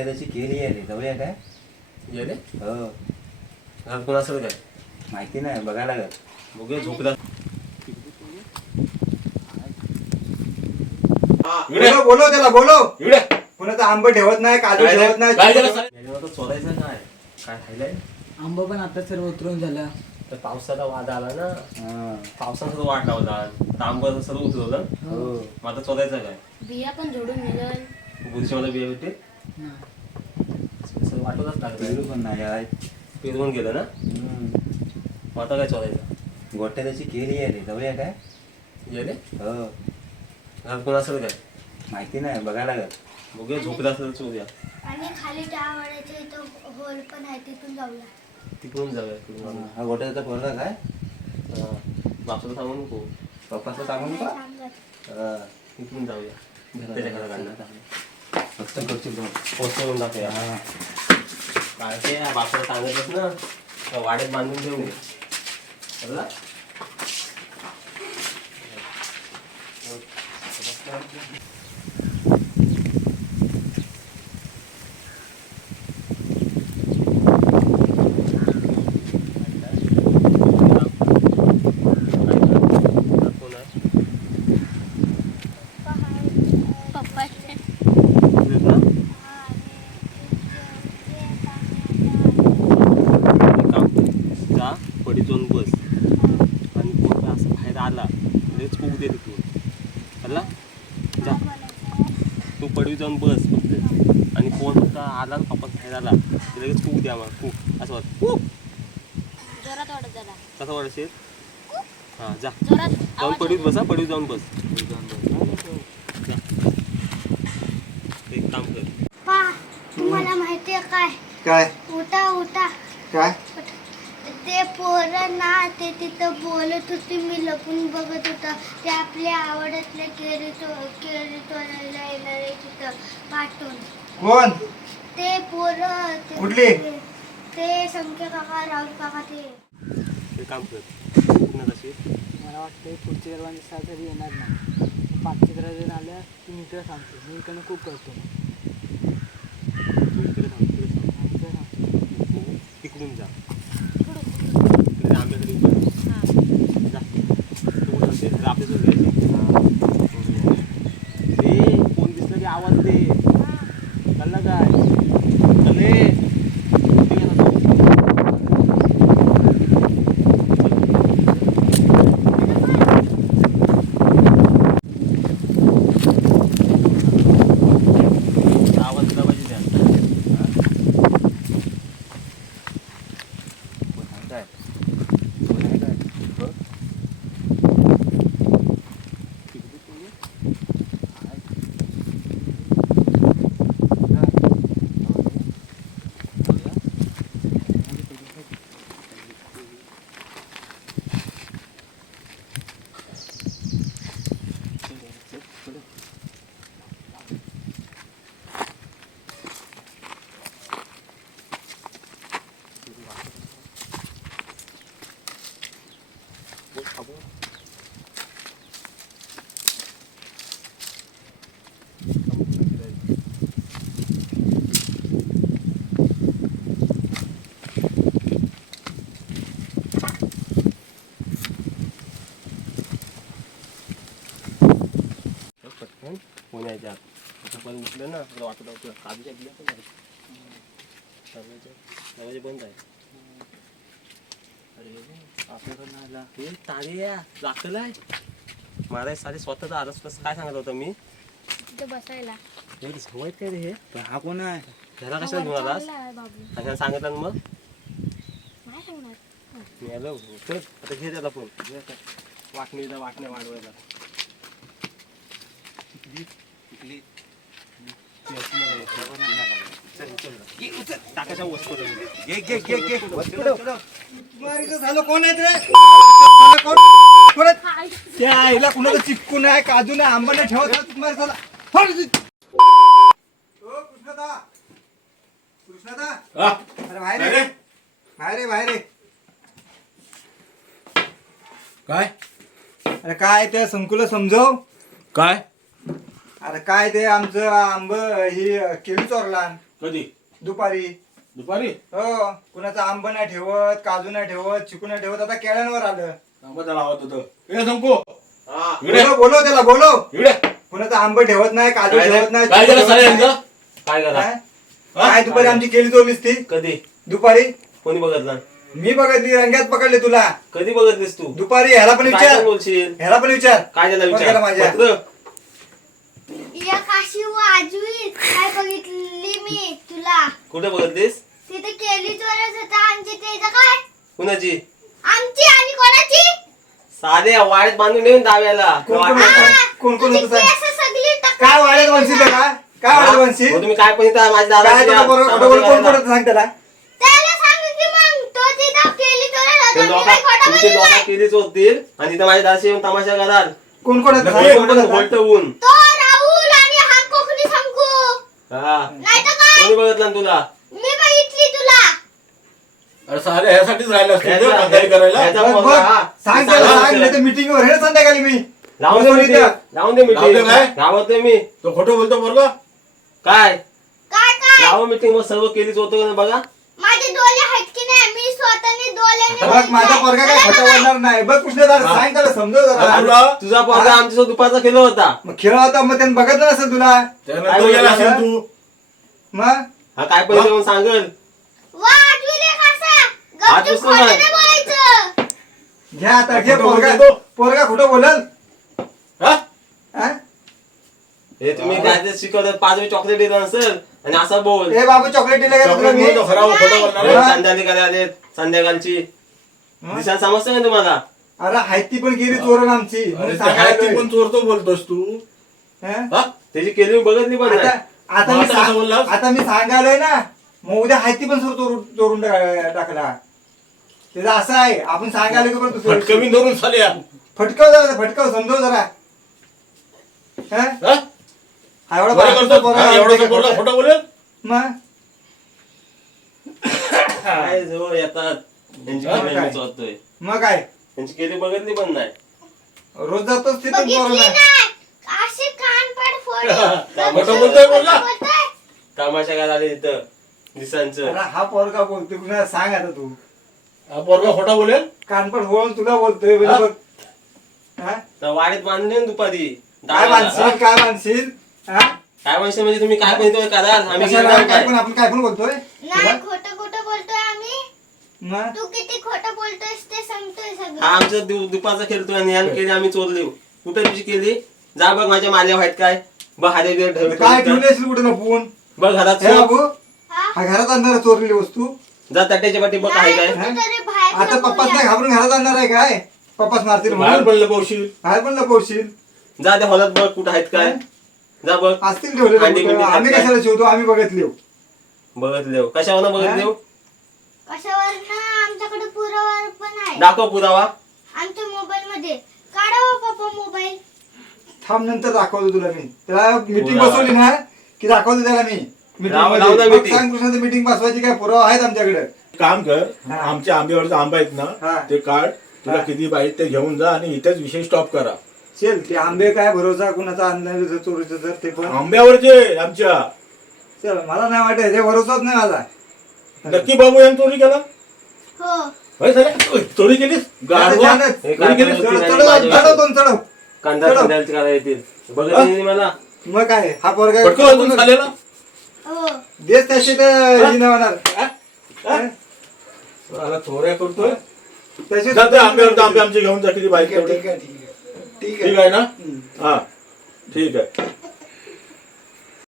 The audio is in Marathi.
गोट्याची केली आहे रे. जाऊया काय? हो. घरात कोण असेल काय माहिती नाही बघायला लागत बघूया झोपला. बोलो बोलो त्याला बोलो. इकडे. कुणाचं आंब ठेवत नाही काजू काय ठेवत नाही काय झालं? याच्यावर तर चोरायचं काय? काय राहिलंय आंबा पण आता सर्व उतरून झाला. तर पावसाचा वाद आला ना? हा. पावसाचा तो वाट लावला. आता आंब सर्व उतरवलं. हो. मग आता चोरायचं काय? बिया पण जोडून निघल बुरशी मला बिया भेटते. सगळं वाटतच पेरू लागलं पण नाही आहेत पेरवून गेलं ना? हम्म. मग आता काय चोरायचं गोट्याची केली आहे रे. जाऊया काय? गेले हो. घरात कोण असेल काय? माहिती नाही. बघायला लागत बघूया झोपला असेल तर चोरूया आणि खाली इथं होल पण आहे. तिथून जाऊया. तिकडून जाऊया तिकडून हा, जाऊया. हा गोट्याचा पोरगा काय? हा. बापाला सांगू नको. पप्पाचं सांगून का सांगत. हा. तिकडून जाऊया. त्याच्या घरात आणलं फक्त करशील दोन पोचवून दाखवूया हा. काय ते बापाला सांगतच ना का वाड्यात बांधून ठेवून दे कळलं? कोण आहे? पप्पा तुझेच ना? एक काम कर. जा पडी जाऊन बस आणि कोण असं बाहेर आला लगेच कुक दे तिथून कळला जा तू पडवी जाऊन बस फक्त. आणि कोण फक्त आला पप्पा बाहेर आला की लगेच कुक द्या मग कुक असं वाट कुक जोरात वाढत झाला कसं वाटत हां जा. जोरात जाऊन पडवीत बसा पडवीत जाऊन बस. जा. एक काम कर. तुम्हाला माहितीये काय? काय? उठा उठा. काय? ते पोरं ना ते तिथं बोलत होते. मी लपून बघत होता. ते आपल्या आवडतल्या केळी तो केळी तोडायला येणार आहे तिथं पाठवून. कोण? ते पोरं ते- कुठली? ते संख्या काका राहुल काका ते. काम कर. कशी? मला वाटतं पुढच्या सर्वांच्या सहा तरी येणार नाही. पाचशे जरा जर आल्या की मी तुला सांगतो मी इकडनं खूप करतो. तू इकडे थांब, इकडे थांब. आणि तुला सांगतो तू तिकडून जा इकडे आंब्याकडे उभा राहा. जा. तू कुठं असेल तर आपल्यासोबत घ्यायचं. दे कोण दिसलं की आवाज दे कळलं काय कळले कुठे गेला तो? आवाज दिला पाहिजे त्या कोण आहे काय कोण आहे काय बघ. पटकन फोन यायच्या उठलं ना वाटत होतं काजूच्या बिया पण आहेत दरवाजा दरवाजा बंद आहे. अरे आपल्याकडनं आला हे तारे दाखल आहे मला सारे स्वतःचा आरस कसं काय सांगत होतं मी? तिथं बसायला. हे सवय काय रे हे? पण हा कोण आहे? घरा कशाला घेऊन आलास? चांगला आहे बाबू कशाला सांगितलं ना मग? नाही सांगणार. मी आलो. चल आता घे त्याला फोन. वाटणीला वाटण्या वाढवायला टाकाच्या वस्तू घे घे घे घे मारीचं झालं कोण आहेत रे? त्या आईला कुणाचं चिपकू नाही काजू नाही आंबा नाही ठेवत आहे, कृष्णदा कृष्णदा अरे बाहेर ये. बाहेर ये, बाहेर ये. काय अरे काय ते संकुला समजव काय अरे काय ते आमचं आंब ही केळी चोरला. कधी? दुपारी. दुपारी? हो कुणाचा आंब नाही ठेवत काजू नाही ठेवत चिकू नाही ठेवत आता केळ्यांवर आलं. त्याला आवत होतं ए हा, इकडे. बोलव त्याला बोलव इकडे. कुणाचा आंब ठेवत नाही काजू काय ठेवत नाही काय चिकू झालं? ठेवत सारे नाही. यांचं? काय झालं? काय? काय दुपारी आमची केली चोरलीस ती? कधी? दुपारी? कोणी बघितलं मी बघितली रंग्यात पकडले तुला. कधी बघितलीस तू? दुपारी ह्याला पण काय विचार. बोलशील? ह्याला पण विचार. काय झालं कोण विचार? माझ्या? पत्र? या काशी वाजवी. काय बघितली मी तुला? कुठे बघितलीस? तिथे केली चोरस होता. आमची त्याचं काय? कुणाची? आमची आणि कोणाची? साधे वाळ्यात बांधून दाव्याला. कोण कोण वाटलं. होतं? कोण कोण तुझी होतं? सांग? केस सगळी टक्कर काय वाढत म्हणशील का काय वाढत म्हणशील मग तुम्ही काय पण इथं माझ्या काय तुला बरोबर खोटं बोल- कोण कोण दादा होतं सांग त्याला? त्याला सांग की मग तो तिथं केली चोरस होता. मी लोक काय खोटं तुमचे बोलली लोक नाही. केलीच होतील आणि इथं माझ्या दाशी येऊन तमाशा कराल. कोण कोण होतं सांग, कोण कोण होतं? बोलत ऊन? तो राहुल आणि हा कोकणी शंकू हा. नाही तर काय? कोणी बघितलं ना तुला? मी बघितली तुला. अरे सारे ह्यासाठीच राहिले असते ह्याचा- करायला? ह्याचा बघ, पोरगा, बघ. हा. सांग सांगा त्याला सांग त्याला. नाही तर मीटिंग वर हे संध्याकाळी मी. लावून दे meeting. लावून दे लावून दे मीटिंग काय? लावत नाही मी. तो खोटं बोलतो बरं काय? काय काय? लावा मीटिंग मग सर्व केलीच होतं का बघा? माझे डोळे आहेत की नाही? मी स्वतःने डोळ्याने बघ माझा पोरगा काय खोटं बोलणार नाही. बघ कृष्णदार सांग त्याला समजव जरा. तुझा पोरगा आमच्यासोबत दुपारचा केला होता. मग खेळ होता मग त्यानं बघितलं नसेल तुला? त्यानंतर काय गेला बोलला? असेल तू. मग? हा काय येऊन सांगल. वा आठवीले कसा आठ गपचूप वाजता खोटं नाही. नाही बोलायचं. घ्या आता घे खोटं पोरगा. बोलतो. पोरगा खोटं बोलल? हा? हा? हे तुम्ही काय ते शिकवतात पाच वेळ चॉकलेट देत नसेल आणि असा बोल ए बाबू चॉकलेट दिलं का तुला चॉकलेट मी बोलतो खरा खोटं बोलणार हा. आहे. संध्याकाळी करायला आलेत संध्याकाळची हा? दिसायला समजतं का तुम्हाला अरे हाय ती पण गेली चोरण आमची अरे म्हणून ते हाय ती सांगायलोय. पण चोरतो बोलतोस तू हा? हा? त्याची केली मी बघितली पण आता नाही आता मी आता सांग- कसं बोललास? आता मी सांगायलोय ना मग उद्या हायती पण सर चोरून चोरून टाक- टाकला त्याचं असं आहे आपण सांगायला का पण फटकमी दिवशी. धरून साल्या फटकव जरा फटकव समजव जरा हा? हा? हा एवढा बरं बारकासा करतो. पोरगा हा, आहे, एवढं काय बोलला खोटं? खोटं बोलेल मग? काय जवळ येतात. त्यांची हा, केली काय? मी चोरतोय मग काय? त्यांची केली बघितली पण नाही. रोज जातोच तिथं बघितली पोराला नाही. असे कानपड फोडे खोटं बोलतोय बोलला. बोलतोय तमाशा करायला आले तिथं दिसांचं. अरे हा पोरगा बोलतोय कुणा सांग आता तू. हा पोरगा खोटा बोलेल? कानपड होऊन तुला बोलतोय म्हणजे हा? बघ हा? तर वाडीत बांधले ना दुपारी? काय दाराला. मानशील काय मानशील? काय म्हणशील म्हणजे तुम्ही काय आम्ही काय? पण आपण काय पण बोलतोय? नाही खोटं खोटं बोलतोय आम्ही. मग तू किती खोटं बोलतोयस ते सांगतोय हा सगळं आमचा दु- दुपारचा खेळतोय आणि यान केली आम्ही चोरली. कुठे दिवशी केली? जा बघ माझ्या माल्या व्हायत काय? बघ हारे बिरे ठेव- काय ठेव- ठेवले असेल कुठे लपवून बघ घरात हे हा? हा घरात आणणार चोरलेली वस्तू. जा तट्ट्याच्या पाठी बघ आहे नाही, काय? कुठेतरी बाहेर आता पप्पाच लपवूया. नाही घाबरून घरात आणणार आहे काय? पप्पाच मारतील बाहेर म्हणून. पडलं पावशील बाहेर पण लपवशील. जा त्या हॉलात बघ कुठं आहेत काय? जा बघ. असतील ठेवले अंडी बिंडी आम्ही खात कशाला शिवतो? आम्ही बघत लिहू. बघत लेव कशावर बघत हा? लेव कशावर ना आमच्याकडे पुरावा पण आहे. दाखव पुरावा. आमच्या मोबाईल मध्ये काढा पप्पा मोबाईल? थांब नंतर दाखवतो तुला मी. त्याला मीटिंग. बसवली ना की दाखवतो त्याला मी. लाव- लाव ना मीटिंग meeting. सांग कृष्णाचं मीटिंग बसवायची काय पुरावा आहेत आमच्याकडे? काम कर हा. आमच्या आंब्यावरचा आंबा आहेत हा. ना ते काढ. तुला हा. किती पाहिजे ते घेऊन जा आणि इथेच विषय स्टॉप करा. चल ते आंबे काय भरोसा कुणाचा आणला चोरीचं तर ते पण? आंब्यावरचे आमच्या. चल मला नाही वाटत ते भरोसाच नाही माझा. नक्की बाबू यांनी चोरी केला? हो. होय साल्या? ओय, चोरी केलीस? गाढवा? ध्यानात. हे चोरी केलीस? काय कांदा येतील. बघत हा? नाही मला. मग काय हा पोरगा पटकन हो. देश त्याशी तर ही? नाही होणार. चोऱ्या करतोय त्याशी जा आंब्यावर आंबे आमचे घेऊन जा किती बाईक ठीक आहे ठीक आहे ठीक आहे. ठीक आहे. ना? हा. ठीक आहे.